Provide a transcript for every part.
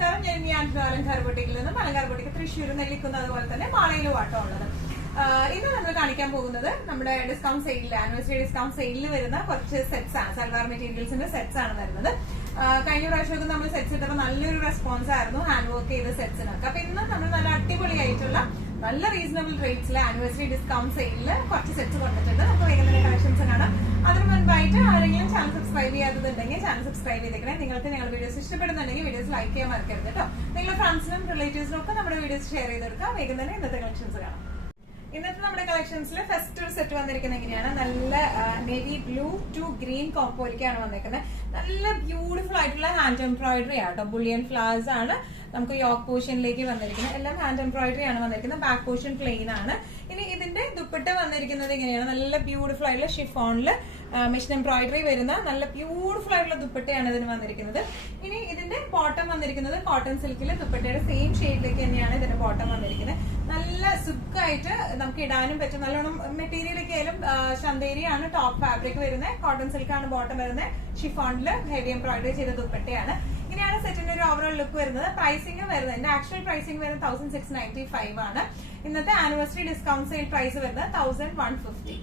നമസ്കാരം. ഞാൻ അലങ്കാര ബൊട്ടിക്കിൽ നിന്നും അലങ്കാര ബൊട്ടിക്ക് തൃശ്ശൂർ നെല്ലിക്കുന്ന അതുപോലെ തന്നെ മാളയിലും ആട്ടോ ഉള്ളത്. ഇന്ന് നമ്മൾ കാണിക്കാൻ പോകുന്നത് നമ്മുടെ ഡിസ്കൗണ്ട് സെയിലിൽ ആനിവേഴ്സറി ഡിസ്കൗണ്ട് സെയിലിൽ വരുന്ന കുറച്ച് സെറ്റ്സ് ആണ്. സൽവാർ മെറ്റീരിയൽസിന്റെ സെറ്റ്സ് ആണ് വരുന്നത്. കഴിഞ്ഞ പ്രാവശ്യമൊക്കെ നമ്മൾ സെറ്റ്സ് ഇട്ടപ്പോൾ നല്ലൊരു റെസ്പോൺസ് ആയിരുന്നു ഹാൻഡ് വർക്ക് ചെയ്ത സെറ്റ്സിനൊക്കെ. അപ്പൊ ഇന്ന് നമ്മൾ നല്ല അടിപൊളിയായിട്ടുള്ള നല്ല റീസണബിൾ റേറ്റ്സിലെ ആനിവേഴ്സറി ഡിസ്കൗണ്ട് സെയിലിൽ കുറച്ച് സെറ്റ്സ് കൊണ്ടിട്ടുണ്ട്. നമുക്ക് വൈകുന്നേരം കളക്ഷൻസ് കാണാം. അതിന് മുൻപായിട്ട് ആരെങ്കിലും ചാനൽ സബ്സ്ക്രൈബ് ചെയ്യാത്തതുണ്ടെങ്കിൽ ചാനൽ സബ്സ്ക്രൈബ് ചെയ്തേക്കണേ. നിങ്ങൾക്ക് ഞങ്ങളുടെ വീഡിയോസ് ഇഷ്ടപ്പെടുന്നുണ്ടെങ്കിൽ വീഡിയോസ് ലൈക്ക് ചെയ്യാൻ മറക്കരുത് കേട്ടോ. നിങ്ങളുടെ ഫ്രണ്ട്സിനും റിലേറ്റീവ്സിനും ഒക്കെ നമ്മുടെ വീഡിയോസ് ഷെയർ ചെയ്തെടുക്കാം. വൈകുന്നേരം ഇന്നത്തെ കളക്ഷൻസ് കാണാം. ഇന്നത്തെ നമ്മുടെ കളക്ഷൻസിൽ ഫസ്റ്റ് ഒരു സെറ്റ് വന്നിരിക്കുന്നത് എങ്ങനെയാണ്, നല്ല നേവി ബ്ലൂ ടു ഗ്രീൻ കോമ്പോയിലേക്കാണ് വന്നിരിക്കുന്നത്. നല്ല ബ്യൂട്ടിഫുൾ ആയിട്ടുള്ള ഹാൻഡ് എംബ്രോയിഡറി ആട്ടോ. ബുള്ളിയൻ ഫ്ലവേഴ്സ് ആണ് നമുക്ക് യോക്ക് പോർഷനിലേക്ക് വന്നിരിക്കുന്നത്. എല്ലാം ഹാൻഡ് എംബ്രോയിഡറി ആണ് വന്നിരിക്കുന്നത്. ബാക്ക് പോർഷൻ പ്ലെയിൻ ആണ്. ഇനി ഇതിന്റെ ദുപ്പട്ട വന്നിരിക്കുന്നത് എങ്ങനെയാണ്, നല്ല ബ്യൂട്ടിഫുൾ ആയിട്ടുള്ള ഷിഫോണില് മെഷീൻ എംബ്രോയിഡറി വരുന്ന നല്ല ബ്യൂട്ടിഫുൾ ആയിട്ടുള്ള ദുപ്പട്ടയാണ് ഇതിന് വന്നിരിക്കുന്നത്. ഇനി ഇതിന്റെ ബോട്ടം വന്നിരിക്കുന്നത് കോട്ടൺ സിൽക്കില് ദുപ്പട്ടയുടെ സെയിം ഷെയ്ഡിലേക്ക് തന്നെയാണ് ഇതിന്റെ ബോട്ടം വന്നിരിക്കുന്നത്. നല്ല സുഖമായിട്ട് നമുക്ക് ഇടാനും പറ്റും. നല്ലോണം മെറ്റീരിയലൊക്കെ ആയാലും ചന്തേരിയാണ് ടോപ്പ് ഫാബ്രിക് വരുന്നത്. കോട്ടൺ സിൽക്കാണ് ബോട്ടം വരുന്നത്. ഷിഫോണില് ഹെവി എംബ്രോയിഡറി ചെയ്ത ദുപ്പട്ടയാണ്. ഇങ്ങനെയാണ് സെറ്റിന്റെ ഒരു ഓവറോൾ ലുക്ക് വരുന്നത്. പ്രൈസിംഗ് വരുന്നത് എന്റെ ആക്ച്വൽ പ്രൈസിംഗ് വരുന്നത് 1695 ആണ്. ഇന്നത്തെ ആനിവേഴ്സറി ഡിസ്കൗണ്ട് സെയിൽ പ്രൈസ് വരുന്നത് 1150.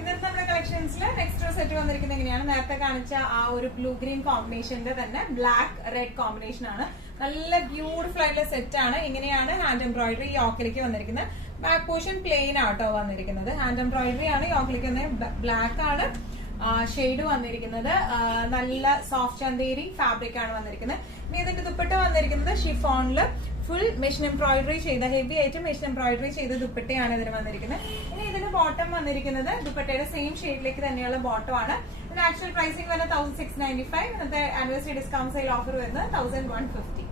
ഇന്നത്തെ നമ്മുടെ കളക്ഷൻസിൽ നെക്സ്റ്റ് സെറ്റ് വന്നിരിക്കുന്നത് എങ്ങനെയാണ്, നേരത്തെ കാണിച്ച ആ ഒരു ബ്ലൂ ഗ്രീൻ കോമ്പിനേഷന്റെ തന്നെ ബ്ലാക്ക് റെഡ് കോമ്പിനേഷൻ ആണ്. നല്ല ബ്യൂട്ടിഫുൾ ആയിട്ടുള്ള സെറ്റ് ആണ്. ഇങ്ങനെയാണ് ഹാൻഡ് എംബ്രോയിഡറി യോക്കിലേക്ക് വന്നിരിക്കുന്നത്. ബാക്ക് പോർഷൻ പ്ലെയിൻ ആട്ടോ വന്നിരിക്കുന്നത്. ഹാൻഡ് എംബ്രോയിഡറി ആണ് യോക്കിലേക്ക് വന്നത്. ബ്ലാക്ക് ആണ് ഷെയ്ഡ് വന്നിരിക്കുന്നത്. നല്ല സോഫ്റ്റ് ചന്തേരി ഫാബ്രിക് ആണ് വന്നിരിക്കുന്നത്. ഇനി ഇതിന്റെ ദുപ്പട്ട വന്നിരിക്കുന്നത് ഷിഫോണില് ഫുൾ മെഷീൻ എംബ്രോയിഡറി ചെയ്ത ഹെവി ആയിട്ട് മെഷീൻ എംബ്രോയിഡറി ചെയ്ത ദുപ്പട്ടയാണ് ഇതിന് വന്നിരിക്കുന്നത്. ഇനി ഇതിന്റെ ബോട്ടം വന്നിരിക്കുന്നത് ദുപ്പട്ടയുടെ സെയിം ഷെയ്ഡിലേക്ക് തന്നെയുള്ള ബോട്ടം ആണ്. ഇതിന്റെ ആക്ച്വൽ പ്രൈസിംഗ് വരുന്നത് 1695. ഇന്നത്തെ ആനിവേഴ്സറി ഡിസ്കൗണ്ട് സെയിൽ ഓഫർ വരുന്നത് 1150.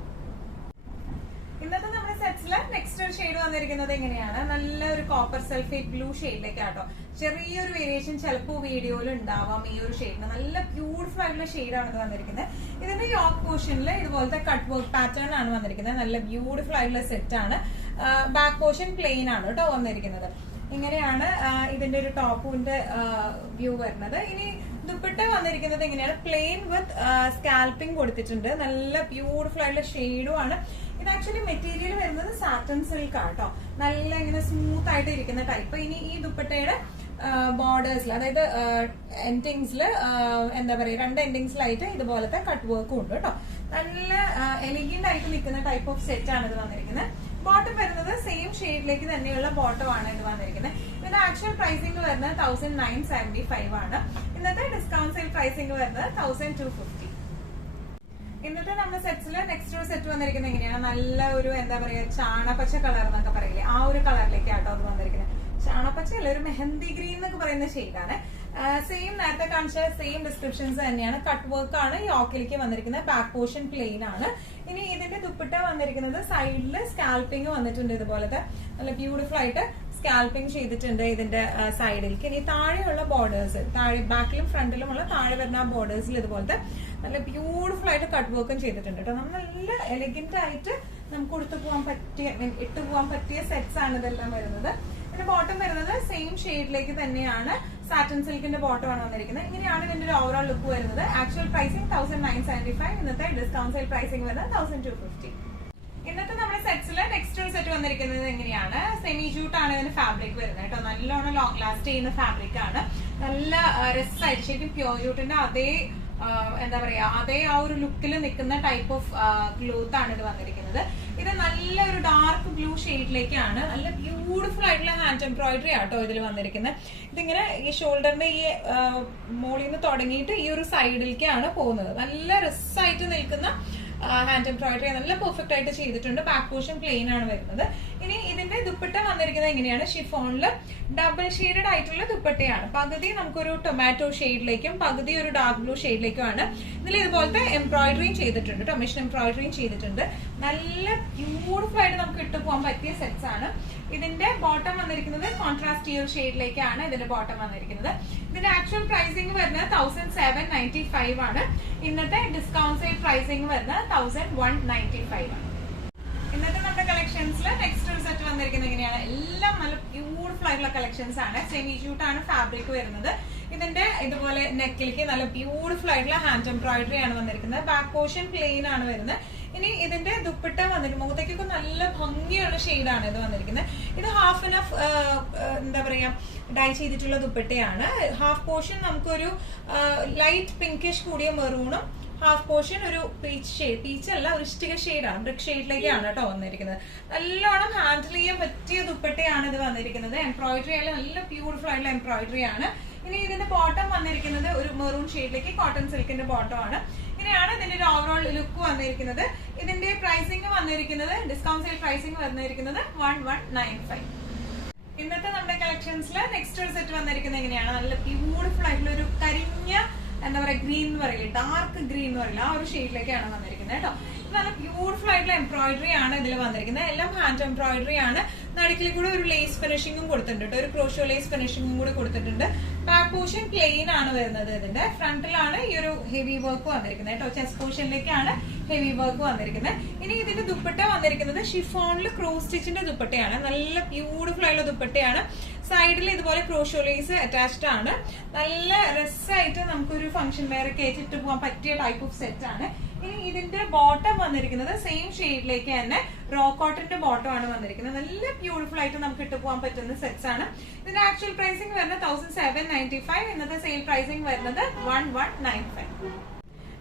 ഇന്നത്തെ നമ്മുടെ സെറ്റ്സില് നെക്സ്റ്റ് ഒരു ഷെയ്ഡ് വന്നിരിക്കുന്നത് എങ്ങനെയാണ്, നല്ല ഒരു കോപ്പർ സൾഫേറ്റ് ബ്ലൂ ഷെയ്ഡിലേക്കാട്ടോ. ചെറിയൊരു വേരിയേഷൻ ചിലപ്പോൾ വീഡിയോയിൽ ഉണ്ടാവാം ഈ ഒരു ഷെയ്ഡിന്. നല്ല ബ്യൂട്ടിഫുൾ ആയിട്ടുള്ള ഷെയ്ഡാണ് ഇത് വന്നിരിക്കുന്നത്. ഇതിന്റെ യോക്ക് പോർഷനിൽ ഇതുപോലത്തെ കട്ട് വർക്ക് പാറ്റേൺ ആണ് വന്നിരിക്കുന്നത്. നല്ല ബ്യൂട്ടിഫുൾ ആയിട്ടുള്ള സെറ്റ് ആണ്. ബാക്ക് പോർഷൻ പ്ലെയിൻ ആണ് കേട്ടോ വന്നിരിക്കുന്നത്. ഇങ്ങനെയാണ് ഇതിന്റെ ഒരു ടോപ്പിന്റെ വ്യൂ വരുന്നത്. ഇനി ദുപ്പട്ട വന്നിരിക്കുന്നത് എങ്ങനെയാണ്, പ്ലെയിൻ വിത്ത് സ്കാൽപ്പിംഗ് കൊടുത്തിട്ടുണ്ട്. നല്ല ബ്യൂട്ടിഫുൾ ആയിട്ടുള്ള ഷെയ്ഡും ആണ്. ഇത് ആക്ച്വലി മെറ്റീരിയൽ വരുന്നത് സാറ്റൻ സിൽക്ക് ആട്ടോ. നല്ല ഇങ്ങനെ സ്മൂത്ത് ആയിട്ട് ഇരിക്കുന്ന ടൈപ്പ്. ഇനി ഈ ദുപ്പട്ടയുടെ ബോർഡേഴ്സിൽ, അതായത് എൻഡിങ്സില് എന്താ പറയുക, രണ്ട് എൻഡിങ്സിലായിട്ട് ഇതുപോലത്തെ കട്ട് വർക്കും ഉണ്ട് കേട്ടോ. നല്ല എലിഗന്റ് ആയിട്ട് നിൽക്കുന്ന ടൈപ്പ് ഓഫ് സെറ്റ് ആണ് ഇത് വന്നിരിക്കുന്നത്. ബോട്ടം വരുന്നത് സെയിം ഷെയ്ഡിലേക്ക് തന്നെയുള്ള ബോട്ടം ആണ് ഇത് വന്നിരിക്കുന്നത്. ഇതിന്റെ ആക്ച്വൽ പ്രൈസിംഗ് വരുന്നത് 1975 ആണ്. ഇന്നത്തെ ഡിസ്കൗണ്ട് സെയിൽ പ്രൈസിംഗ് വരുന്നത് 1250. ഇന്നത്തെ നമ്മുടെ സെറ്റ്സിൽ നെക്സ്റ്റ് ഒരു സെറ്റ് വന്നിരിക്കുന്നത് എങ്ങനെയാണ്, നല്ല ഒരു എന്താ പറയാ ചാണപച്ച കളർ എന്നൊക്കെ പറയില്ലേ, ആ ഒരു കളറിലേക്ക് ആട്ടോ അത് വന്നിരിക്കുന്നത്. ചാണപച്ച അല്ല, ഒരു മെഹന്തി ഗ്രീൻ എന്നൊക്കെ പറയുന്ന ഷെയ്ഡാണ്. സെയിം നേരത്തെ കാണിച്ച സെയിം ഡിസ്ക്രിപ്ഷൻസ് തന്നെയാണ്. കട്ട് വർക്ക് ആണ് യോക്കിലേക്ക് വന്നിരിക്കുന്നത്. ബാക്ക് പോർഷൻ പ്ലെയിൻ ആണ്. ഇനി ഇതിന്റെ ദുപ്പട്ട വന്നിരിക്കുന്നത് സൈഡില് സ്കാൽപ്പിംഗ് വന്നിട്ടുണ്ട്. ഇതുപോലത്തെ നല്ല ബ്യൂട്ടിഫുൾ ആയിട്ട് സ്കാൽപ്പിംഗ് ചെയ്തിട്ടുണ്ട് ഇതിന്റെ സൈഡിലേക്ക്. ഇനി താഴെയുള്ള ബോർഡേഴ്സ്, താഴെ ബാക്കിലും ഫ്രണ്ടിലുമുള്ള താഴെ വരുന്ന ആ ബോർഡേഴ്സിൽ ഇതുപോലത്തെ നല്ല ബ്യൂട്ടിഫുൾ ആയിട്ട് കട്ട് വർക്കും ചെയ്തിട്ടുണ്ട് കേട്ടോ. നല്ല എലിഗന്റ് ആയിട്ട് നമുക്ക് ഇട്ട് പോകാൻ പറ്റിയ സെറ്റ്സ് ആണ് ഇതെല്ലാം വരുന്നത്. ഇതിന്റെ ബോട്ടം വരുന്നത് സെയിം ഷെയ്ഡിലേക്ക് തന്നെയാണ്. സാറ്റൻ സിൽക്കിന്റെ ബോട്ടം ആണ് വന്നിരിക്കുന്നത്. ഇങ്ങനെയാണ് ഇതിന്റെ ഒരു ഓവറോൾ ലുക്ക് വരുന്നത്. Actual pricing 1975. ഇന്നത്തെ ഡിസ്കൗണ്ട് സെയിൽ പ്രൈസിംഗ് വരുന്നത് 1250. ഇന്നത്തെ നമ്മുടെ സെറ്റ്സിൽ നെക്സ്റ്റ് ഒരു സെറ്റ് വന്നിരിക്കുന്നത് എങ്ങനെയാണ്, സെമി ജൂട്ട് ആണ് ഇതിന്റെ ഫാബ്രിക് വരുന്നത് കേട്ടോ. നല്ലോണം ലോങ് ലാസ്റ്റ് ചെയ്യുന്ന ഫാബ്രിക് ആണ്. നല്ല രസമായിട്ട് ശരിക്കും പ്യോർ ജൂട്ടിന്റെ അതേ എന്താ പറയാ അതേ ആ ഒരു ലുക്കിൽ നിൽക്കുന്ന ടൈപ്പ് ഓഫ് ക്ലോത്ത് ആണ് ഇത് വന്നിരിക്കുന്നത്. ഇത് നല്ല ഒരു ഡാർക്ക് ബ്ലൂ ഷെയ്ഡിലേക്കാണ്. നല്ല ബ്യൂട്ടിഫുൾ ആയിട്ടുള്ള ഹാൻഡ് എംബ്രോയിഡറി ആട്ടോ ഇതിൽ വന്നിരിക്കുന്നത്. ഇതിങ്ങനെ ഈ ഷോൾഡറിന്റെ ഈ മോളിൽ നിന്ന് തുടങ്ങിയിട്ട് ഈ ഒരു സൈഡിലേക്കാണ് പോകുന്നത്. നല്ല രസമായിട്ട് നിൽക്കുന്ന ഹാൻഡ് എംബ്രോയിഡറി നല്ല പെർഫെക്റ്റ് ആയിട്ട് ചെയ്തിട്ടുണ്ട്. ബാക്ക് പോർഷൻ പ്ലെയിൻ ആണ് വരുന്നത്. ഇനി ഇതിന്റെ ദുപ്പട്ട വന്നിരിക്കുന്നത് എങ്ങനെയാണ്, ഷിഫോണില് ഡബിൾ ഷെയ്ഡഡ് ആയിട്ടുള്ള ദുപ്പട്ടയാണ്. പകുതി നമുക്കൊരു ടൊമാറ്റോ ഷെയ്ഡിലേക്കും പകുതി ഒരു ഡാർക്ക് ബ്ലൂ ഷെയ്ഡിലേക്കുമാണ്. ഇതിൽ ഇതുപോലത്തെ എംബ്രോയിഡറിയും ചെയ്തിട്ടുണ്ട് കേട്ടോ. മെഷീൻ എംബ്രോയിഡറിയും ചെയ്തിട്ടുണ്ട്. നല്ല ബ്യൂട്ടിഫുൾ ആയിട്ട് നമുക്ക് ഇട്ടു പോകാൻ പറ്റിയ സെറ്റ്സ് ആണ്. ഇതിന്റെ ബോട്ടം വന്നിരിക്കുന്നത് കോൺട്രാസ്റ്റ് ഈ ഒരു ഷെയ്ഡിലേക്കാണ് ഇതിന്റെ ബോട്ടം വന്നിരിക്കുന്നത്. ഇതിന്റെ ആക്ച്വൽ പ്രൈസിംഗ് വരുന്നത് 1795 ആണ്. ഇന്നത്തെ ഡിസ്കൗണ്ട് സെയിൽ പ്രൈസിംഗ് വരുന്നത് 1195 ആണ്. ഇന്നത്തെ നമ്മുടെ കളക്ഷൻസിൽ നെക്സ്റ്റ് ഒരു സെറ്റ് വന്നിരിക്കുന്നത് എങ്ങനെയാണ്, എല്ലാം നല്ല ബ്യൂട്ടിഫുൾ ആയിട്ടുള്ള കളക്ഷൻസ് ആണ്. സെമി ജൂട്ട് ആണ് ഫാബ്രിക് വരുന്നത്. ഇതിന്റെ ഇതുപോലെ നെക്കിലേക്ക് നല്ല ബ്യൂട്ടിഫുൾ ആയിട്ടുള്ള ഹാൻഡ് എംബ്രോയിഡറി ആണ് വന്നിരിക്കുന്നത്. ബാക്ക് പോർഷൻ പ്ലെയിൻ ആണ് വരുന്നത്. ഇനി ഇതിന്റെ ദുപ്പട്ട വന്നിട്ട് മുഖത്തേക്കൊക്കെ നല്ല ഭംഗിയുള്ള ഷെയ്ഡാണ് ഇത് വന്നിരിക്കുന്നത്. ഇത് ഹാഫ് ആൻഡ് ഹാഫ് എന്താ പറയാ ഡൈ ചെയ്തിട്ടുള്ള ദുപ്പട്ടയാണ്. ഹാഫ് പോർഷൻ നമുക്കൊരു ലൈറ്റ് പിങ്കിഷ് കൂടിയ മെറൂണും ഹാഫ് പോർഷൻ ഒരു പീച്ച് ഷെയ്ഡ്, പീച്ച് അല്ല ഒരു ഇഷ്ടിക ഷെയ്ഡാണ്, ബ്രിക്ക് ഷെയ്ഡിലേക്കാണ് കേട്ടോ വന്നിരിക്കുന്നത്. നല്ലോണം ഹാൻഡിൽ ചെയ്യാൻ പറ്റിയ ദുപ്പട്ടയാണ് ഇത് വന്നിരിക്കുന്നത്. എംബ്രോയിഡറി ആയാലും നല്ല ബ്യൂട്ടിഫുൾ ആയിട്ടുള്ള എംബ്രോയിഡറി ആണ്. ഇനി ഇതിന്റെ ബോട്ടം വന്നിരിക്കുന്നത് ഒരു മെറൂൺ ഷെയ്ഡിലേക്ക് കോട്ടൺ സിൽക്കിന്റെ ബോട്ടം ആണ്. ഇങ്ങനെയാണ് ഇതിന്റെ ഒരു ഓവറോൾ ലുക്ക് വന്നിരിക്കുന്നത്. ഇതിന്റെ പ്രൈസിംഗ് വന്നിരിക്കുന്നത് ഡിസ്കൗണ്ട് സെയിൽ പ്രൈസിംഗ് വന്നിരിക്കുന്നത് 1195. ഇന്നത്തെ നമ്മുടെ കളക്ഷൻസിൽ നെക്സ്റ്റ് ഒരു സെറ്റ് വന്നിരിക്കുന്നത് എങ്ങനെയാണ്, നല്ല ബ്യൂട്ടിഫുൾ ആയിട്ടുള്ള ഒരു കരിഞ്ഞ എന്താ പറയാ ഗ്രീൻ എന്ന് പറയില്ല, ഡാർക്ക് ഗ്രീൻ എന്ന് പറയില്ല, ആ ഒരു ഷെയ്ഡിലേക്കാണ് വന്നിരിക്കുന്നത് കേട്ടോ. നല്ല ബ്യൂട്ടിഫുൾ ആയിട്ടുള്ള എംബ്രോയിഡറി ആണ് ഇതിൽ വന്നിരിക്കുന്നത്. എല്ലാം ഹാൻഡ് എംബ്രോയിഡറി ആണ്. നടുക്കിൽ കൂടെ ഒരു ലേസ് ഫിനിഷിംഗും കൊടുത്തിട്ടുണ്ട്, ഒരു ക്രോഷോ ലേസ് ഫിനിഷിംഗും കൂടി കൊടുത്തിട്ടുണ്ട്. ബാക്ക് പോർഷൻ പ്ലെയിൻ ആണ് വരുന്നത്. ഇതിന്റെ ഫ്രണ്ടിലാണ് ഈ ഒരു ഹെവി വർക്ക് വന്നിരിക്കുന്നത് കേട്ടോ. ചെസ്റ്റ് പോർഷനിലേക്കാണ് ഹെവി വർക്ക് വന്നിരിക്കുന്നത്. ഇനി ഇതിന്റെ ദുപ്പട്ട വന്നിരിക്കുന്നത് ഷിഫോണിൽ ക്രോസ് സ്റ്റിച്ചിന്റെ ദുപ്പട്ടയാണ്. നല്ല ബ്യൂട്ടിഫുൾ ആയിട്ടുള്ള ദുപ്പട്ടയാണ്. സൈഡിൽ ഇതുപോലെ ക്രോഷോ ലേസ് അറ്റാച്ച്ഡ് ആണ്. നല്ല രസമായിട്ട് നമുക്കൊരു ഫംഗ്ഷൻ വെയർ ഒക്കെ ഇട്ട് പോകാൻ പറ്റിയ ടൈപ്പ് ഓഫ് സെറ്റ് ആണ്. ഇനി ഇതിന്റെ ബോട്ടം വന്നിരിക്കുന്നത് സെയിം ഷെയ്ഡിലേക്ക് തന്നെ റോ കോട്ടന്റെ ബോട്ടം ആണ് വന്നിരിക്കുന്നത്. നല്ല ബ്യൂട്ടിഫുൾ ആയിട്ട് നമുക്ക് ഇട്ട് പോകാൻ പറ്റുന്ന സെറ്റ്സ് ആണ്. ഇതിന്റെ ആക്ച്വൽ പ്രൈസിംഗ് വരുന്നത് 1795. ഇന്നത്തെ സെയിൽ പ്രൈസിംഗ് വരുന്നത് 1195.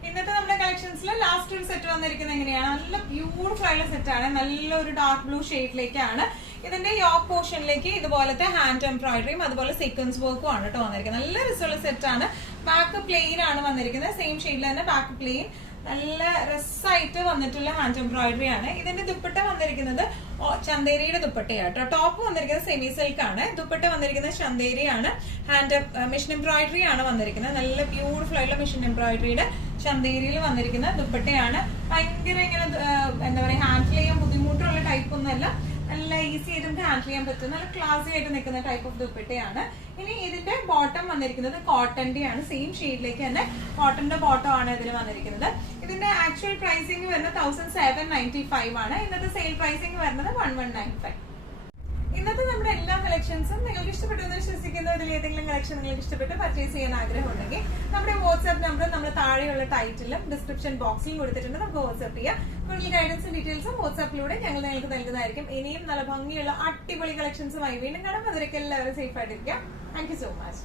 ഇന്നത്തെ നമ്മുടെ കളക്ഷൻസിൽ ലാസ്റ്റ് ഒരു സെറ്റ് വന്നിരിക്കുന്നത് എങ്ങനെയാണ്, നല്ല ബ്യൂട്ടിഫുൾ ആയിട്ടുള്ള സെറ്റ് ആണ്. നല്ലൊരു ഡാർക്ക് ബ്ലൂ ഷെയ്ഡിലേക്കാണ്. ഇതിന്റെ യോക്ക് പോർഷനിലേക്ക് ഇതുപോലത്തെ ഹാൻഡ് എംബ്രോയിഡറിയും അതുപോലെ സീക്വൻസ് വർക്കും ആണ് കേട്ടോ വന്നിരിക്കുന്നത്. നല്ല രസമുള്ള സെറ്റ് ആണ്. ബാക്ക് പ്ലെയിൻ ആണ് വന്നിരിക്കുന്നത്. സെയിം ഷെയ്ഡിൽ തന്നെ ബാക്ക് പ്ലെയിൻ. നല്ല രസമായിട്ട് വന്നിട്ടുള്ള ഹാൻഡ് എംബ്രോയിഡറി ആണ്. ഇതിന്റെ ദുപ്പട്ട വന്നിരിക്കുന്നത് ചന്തേരിയുടെ ദുപ്പട്ടയാട്ടോ. ടോപ്പ് വന്നിരിക്കുന്നത് സെമി സിൽക്ക് ആണ്. ദുപ്പട്ട വന്നിരിക്കുന്നത് ചന്തേരിയാണ്. ഹാൻഡ് മെഷീൻ എംബ്രോയിഡറി ആണ് വന്നിരിക്കുന്നത്. നല്ല ബ്യൂട്ടിഫുൾ ആയിട്ടുള്ള മെഷീൻ എംബ്രോയിഡറിയുടെ ചന്തേരിയിൽ വന്നിരിക്കുന്ന ദുപ്പട്ടയാണ്. ഭയങ്കര ഇങ്ങനെ എന്താ പറയാ ഹാൻഡിൽ ചെയ്യാൻ ബുദ്ധിമുട്ടുള്ള ടൈപ്പ് ഒന്നുമല്ല, നല്ല ഈസി ആയിട്ട് നമുക്ക് ഹാൻഡിൽ ചെയ്യാൻ പറ്റും. നല്ല ക്ലാസി ആയിട്ട് നിൽക്കുന്ന ടൈപ്പ് ഓഫ് ദുപ്പട്ടയാണ്. ഇനി ഇതിന്റെ ബോട്ടം വന്നിരിക്കുന്നത് കോട്ടന്റെ ആണ്. സെയിം ഷെയ്ഡിലേക്ക് തന്നെ കോട്ടന്റെ ബോട്ടം ആണ് ഇതിൽ വന്നിരിക്കുന്നത്. ഇതിന്റെ ആക്ച്വൽ പ്രൈസിംഗ് വരുന്നത് 1795 ആണ്. ഇന്നത്തെ സെയിൽ പ്രൈസിംഗ് വരുന്നത് 1195. ഇന്നത്തെ നമ്മുടെ എല്ലാ കളക്ഷൻസും നിങ്ങൾക്ക് ഇഷ്ടപ്പെട്ടു എന്ന് വിശ്വസിക്കുന്നു. ഇതിൽ ഏതെങ്കിലും കളക്ഷൻ നിങ്ങൾക്ക് ഇഷ്ടപ്പെട്ട് പർച്ചേസ് ചെയ്യാൻ ആഗ്രഹം ഉണ്ടെങ്കിൽ നമ്മുടെ വാട്സ്ആപ്പ് നമ്പർ നമ്മൾ താഴെയുള്ള ടൈറ്റിലും ഡിസ്ക്രിപ്ഷൻ ബോക്സിലും കൊടുത്തിട്ടുണ്ട്. നമുക്ക് വാട്സ്ആപ്പ് ചെയ്യാം. കൂടുതൽ ഗൈഡൻസും ഡീറ്റെയിൽസും വാട്സ്ആപ്പിലൂടെ ഞങ്ങൾ നിങ്ങൾക്ക് നൽകുന്നതായിരിക്കും. ഇനിയും നല്ല ഭംഗിയുള്ള അടിപൊളി കളക്ഷൻസുമായി വീണ്ടും കാണാം. അതിലേക്ക് എല്ലാവരും സേഫ് ആയിട്ടിരിക്കാം. Thank you so much.